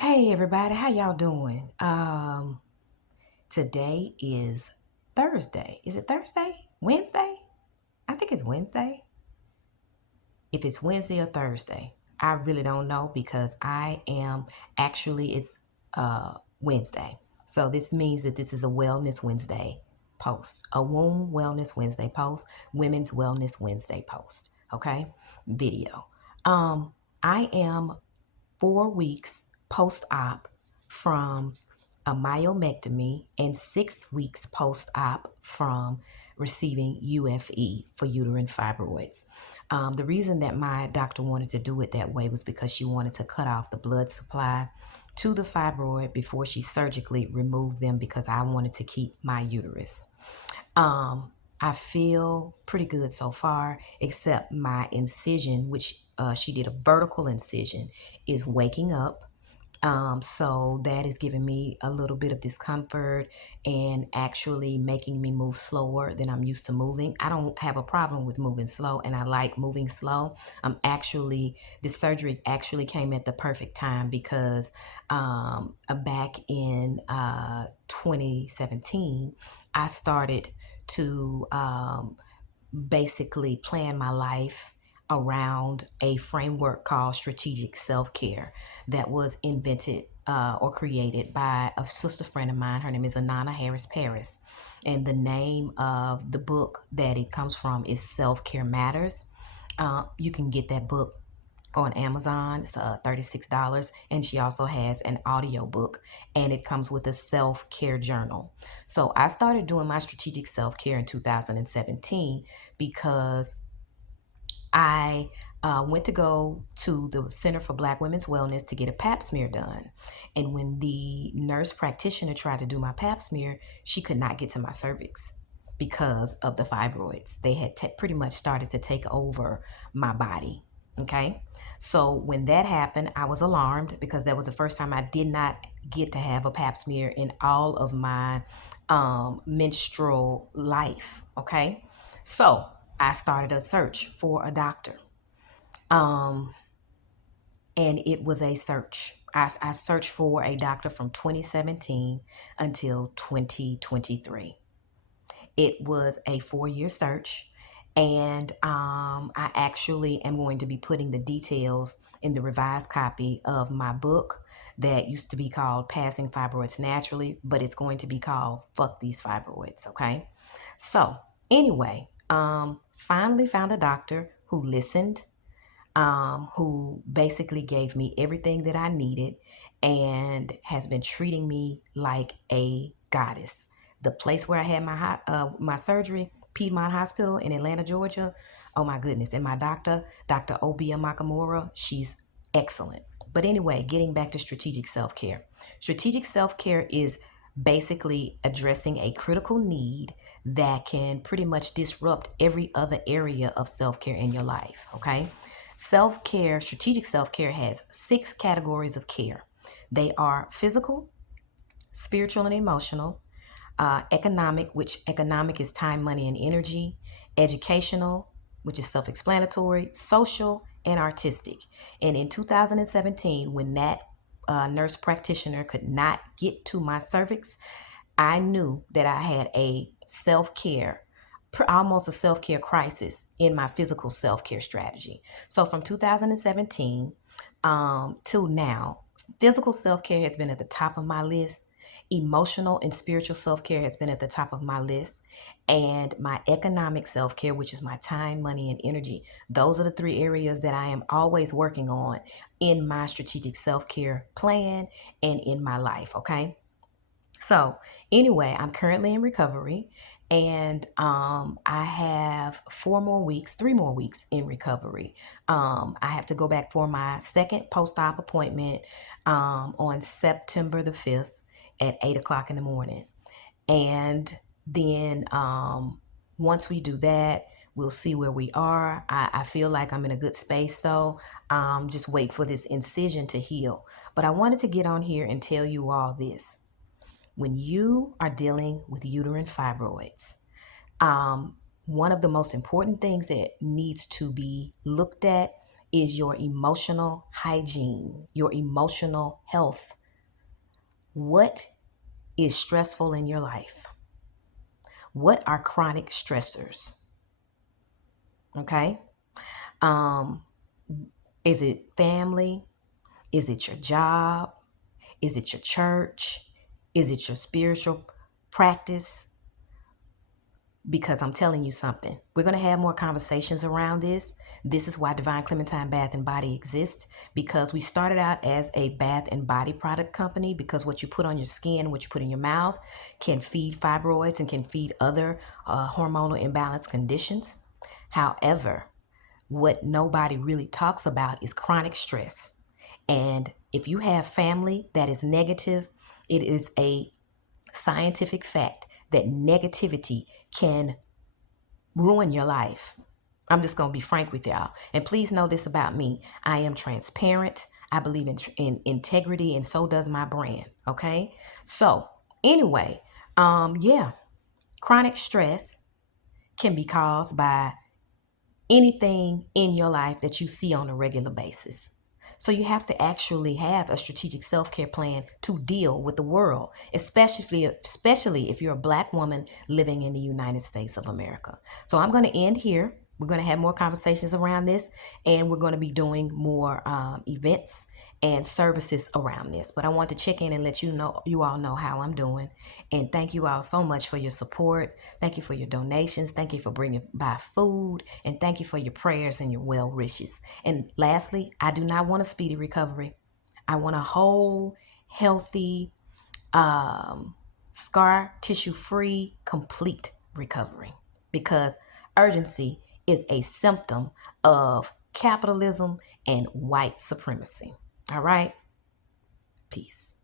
Hey everybody, how y'all doing? Today is Thursday. Is it Thursday? Wednesday? I think it's Wednesday. If it's Wednesday or Thursday, I really don't know because I am actually it's Wednesday. So this means that this is a Wellness Wednesday post, a Womb Wellness Wednesday post, Women's Wellness Wednesday post. Okay, video. I am 4 weeks post-op from a myomectomy and 6 weeks post-op from receiving UFE for uterine fibroids. The reason that my doctor wanted to do it that way was because she wanted to cut off the blood supply to the fibroid before she surgically removed them because I wanted to keep my uterus. I feel pretty good so far, except my incision, which she did a vertical incision, is waking up. So that is giving me a little bit of discomfort and actually making me move slower than I'm used to moving. I don't have a problem with moving slow, and I like moving slow. This surgery actually came at the perfect time because back in 2017, I started to basically plan my life around a framework called strategic self-care that was invented or created by a sister friend of mine. Her name is Anana Harris Paris. And the name of the book that it comes from is Self-Care Matters. You can get that book on Amazon. It's $36. And she also has an audio book, and it comes with a self-care journal. So I started doing my strategic self-care in 2017 because I went to go to the Center for Black Women's Wellness to get a pap smear done. And when the nurse practitioner tried to do my pap smear, she could not get to my cervix because of the fibroids. They had pretty much started to take over my body. Okay. So when that happened, I was alarmed because that was the first time I did not get to have a pap smear in all of my menstrual life. Okay. So I started a search for a doctor. Um, and it was a search. I searched for a doctor from 2017 until 2023. It was a 4-year search. And I actually am going to be putting the details in the revised copy of my book that used to be called Passing Fibroids Naturally, but it's going to be called Fuck These Fibroids, okay? So, anyway, finally found a doctor who listened, who basically gave me everything that I needed and has been treating me like a goddess. The place where I had my surgery, Piedmont Hospital in Atlanta, Georgia. Oh my goodness! And my doctor, Dr. Obia Makamura, she's excellent. But anyway, getting back to strategic self care. Strategic self care is basically addressing a critical need that can pretty much disrupt every other area of self care in your life. Okay. Self care, strategic self care has 6 categories of care. They are physical, spiritual, and emotional, economic, which economic is time, money, and energy, educational, which is self explanatory, social, and artistic. And in 2017, when that nurse practitioner could not get to my cervix, I knew that I had a self care, almost a self care crisis in my physical self care strategy. So from 2017 till now, physical self care has been at the top of my list. Emotional and spiritual self care has been at the top of my list. And my economic self care, which is my time, money, and energy. Those are the 3 areas that I am always working on in my strategic self care plan and in my life. Okay. So, anyway, I'm currently in recovery, and I have 4 more weeks, 3 more weeks in recovery. I have to go back for my second post op appointment on September the 5th at 8 o'clock in the morning. And then once we do that, we'll see where we are. I feel like I'm in a good space though. Just wait for this incision to heal. But I wanted to get on here and tell you all this. When you are dealing with uterine fibroids, one of the most important things that needs to be looked at is your emotional hygiene, your emotional health. What is stressful in your life? What are chronic stressors? Okay. Um, is it family? Is it your job? Is it your church? Is it your spiritual practice? Because I'm telling you something. We're going to have more conversations around this. This is why Divine Clementine Bath and Body exists, because we started out as a bath and body product company, because what you put on your skin, what you put in your mouth can feed fibroids and can feed other hormonal imbalance conditions. However, what nobody really talks about is chronic stress. And if you have family that is negative, it is a scientific fact that negativity can ruin your life. I'm just going to be frank with y'all. And please know this about me. I am transparent. I believe in integrity, and so does my brand. Okay. So anyway, yeah, chronic stress can be caused by anything in your life that you see on a regular basis. So you have to actually have a strategic self-care plan to deal with the world, especially if you're a Black woman living in the United States of America. So I'm going to end here. We're going to have more conversations around this, and we're going to be doing more events and services around this. But I want to check in and let you all know how I'm doing. And thank you all so much for your support. Thank you for your donations. Thank you for bringing by food. And thank you for your prayers and your well wishes. And lastly, I do not want a speedy recovery. I want a whole, healthy, scar tissue free, complete recovery. Because urgency is a symptom of capitalism and white supremacy. All right? Peace.